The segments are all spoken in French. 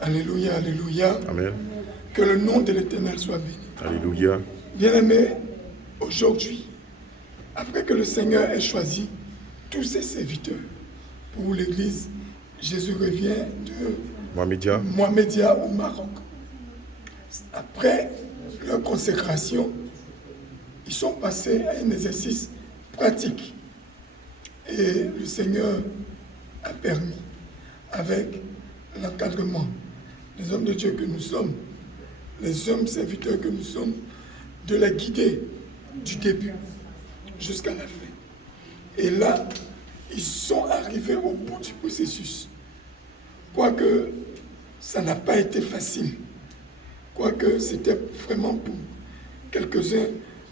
Alléluia, alléluia. Amen. Que le nom de l'Éternel soit béni. Alléluia. Bien-aimés, aujourd'hui, après que le Seigneur ait choisi tous ses serviteurs pour l'Église, Jésus revient de Mohamedia au Maroc. Après leur consécration, ils sont passés à un exercice pratique. Et le Seigneur a permis, avec l'encadrement des hommes de Dieu que nous sommes, les hommes serviteurs que nous sommes, de les guider du début jusqu'à la fin. Et là, ils sont arrivés au bout du processus. Quoique ça n'a pas été facile, quoique c'était vraiment pour quelques-uns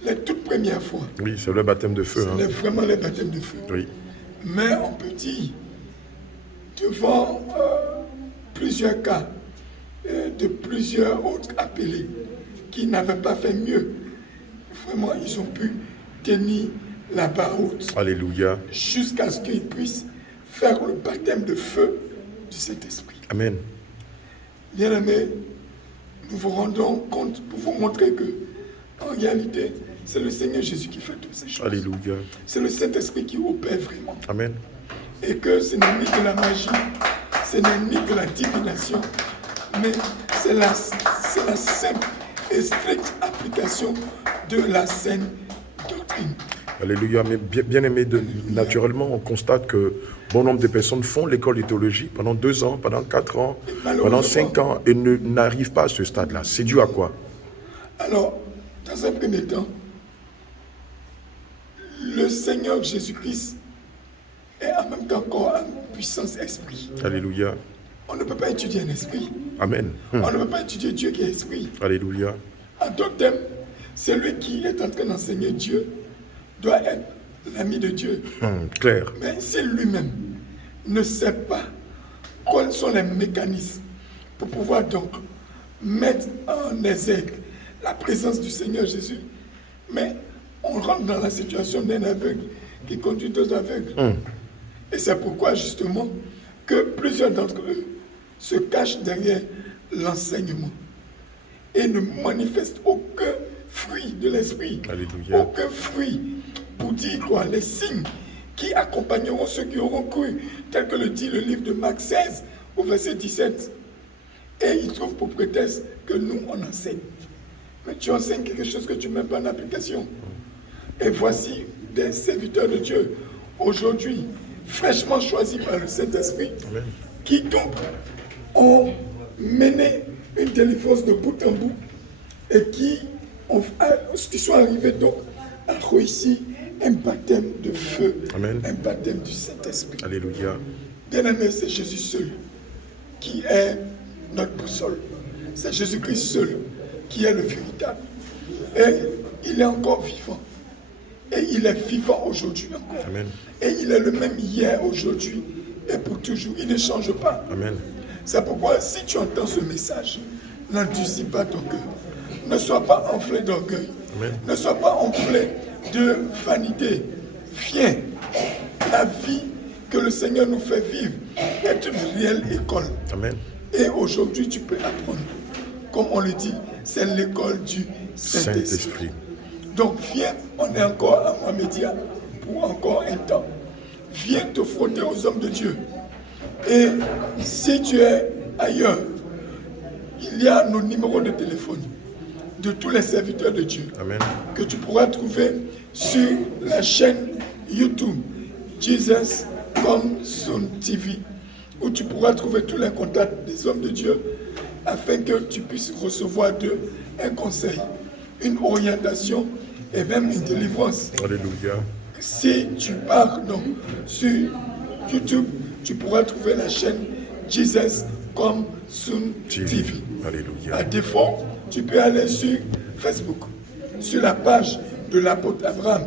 la toute première fois. Oui, c'est le baptême de feu. C'est vraiment le baptême de feu. Oui. Mais on peut dire, devant plusieurs cas de plusieurs autres appelés qui n'avaient pas fait mieux, vraiment ils ont pu tenir la barre haute. Alléluia. Jusqu'à ce qu'ils puissent faire le baptême de feu du Saint-Esprit. Amen. Bien-aimés, nous vous rendons compte pour vous montrer que, en réalité, c'est le Seigneur Jésus qui fait toutes ces choses. Alléluia. C'est le Saint-Esprit qui opère vraiment. Amen. Et que ce n'est ni de la magie, ce n'est ni de la divination, mais c'est la simple et stricte application de la saine doctrine. Alléluia. Mais bien aimé, naturellement, on constate que bon nombre de personnes font l'école de théologie pendant 2 ans, pendant 4 ans, pendant 5 ans et n'arrivent pas à ce stade-là. C'est dû à quoi? Alors, dans un premier temps, le Seigneur Jésus-Christ est en même temps encore en puissance esprit. Alléluia. On ne peut pas étudier un esprit. Amen. On ne peut pas étudier Dieu qui est esprit. Alléluia. En d'autres termes, celui qui est en train d'enseigner Dieu doit être l'ami de Dieu. Clair. Mais s'il lui-même ne sait pas quels sont les mécanismes pour pouvoir donc mettre en exergue la présence du Seigneur Jésus, mais on rentre dans la situation d'un aveugle qui conduit 2 aveugles. Et c'est pourquoi justement que plusieurs d'entre eux se cachent derrière l'enseignement et ne manifestent aucun fruit de l'esprit. Alléluia. Aucun fruit pour dire quoi, les signes qui accompagneront ceux qui auront cru, tel que le dit le livre de Marc 16 au verset 17. Et ils trouvent pour prétexte que nous on enseigne. Mais tu enseignes quelque chose que tu ne mets pas en application. Et voici des serviteurs de Dieu aujourd'hui fraîchement choisis par le Saint-Esprit, qui donc ont mené une délivrance de bout en bout et qui sont arrivés donc à réussir un baptême de feu, Amen. Un baptême du Saint-Esprit. Alléluia. Bien-aimé, c'est Jésus seul qui est notre boussole. C'est Jésus-Christ seul qui est le véritable. Et il est encore vivant. Et il est vivant aujourd'hui encore. Amen. Et il est le même hier, aujourd'hui et pour toujours. Il ne change pas. Amen. C'est pourquoi si tu entends ce message, n'endurcis pas ton cœur. Ne sois pas enflé d'orgueil. Ne sois pas enflé de vanité. Viens. La vie que le Seigneur nous fait vivre est une réelle école. Amen. Et aujourd'hui, tu peux apprendre. Comme on le dit, c'est l'école du Saint-Esprit. Donc viens, on est encore à Mohamedia pour encore un temps. Viens te frotter aux hommes de Dieu. Et si tu es ailleurs, il y a nos numéros de téléphone de tous les serviteurs de Dieu. Amen. Que tu pourras trouver sur la chaîne YouTube Jesus Come Soon TV, où tu pourras trouver tous les contacts des hommes de Dieu afin que tu puisses recevoir d'eux un conseil, une orientation et même une délivrance. Alléluia. Si tu pars donc sur YouTube, tu pourras trouver la chaîne Jesus Come Soon TV. Alléluia. À défaut, tu peux aller sur Facebook, sur la page de l'apôtre Abraham.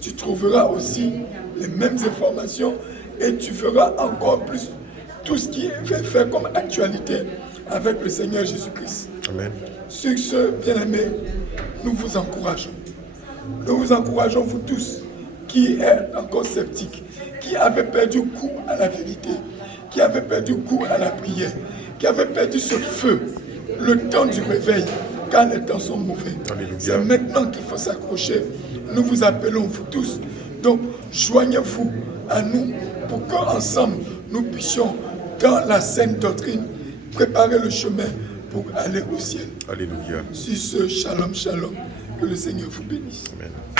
Tu trouveras aussi les mêmes informations et tu verras encore plus tout ce qui est fait comme actualité avec le Seigneur Jésus-Christ. Amen. Sur ce, bien-aimés, nous vous encourageons. Nous vous encourageons, vous tous, qui êtes encore sceptiques, qui avez perdu goût à la vérité, qui avez perdu goût à la prière, qui avaient perdu ce feu, le temps du réveil, car les temps sont mauvais. C'est maintenant qu'il faut s'accrocher. Nous vous appelons, vous tous. Donc, joignez-vous à nous pour qu'ensemble, nous puissions, dans la saine doctrine, préparer le chemin pour aller au ciel. Alléluia. Sur ce, shalom, shalom. Que le Seigneur vous bénisse. Amen.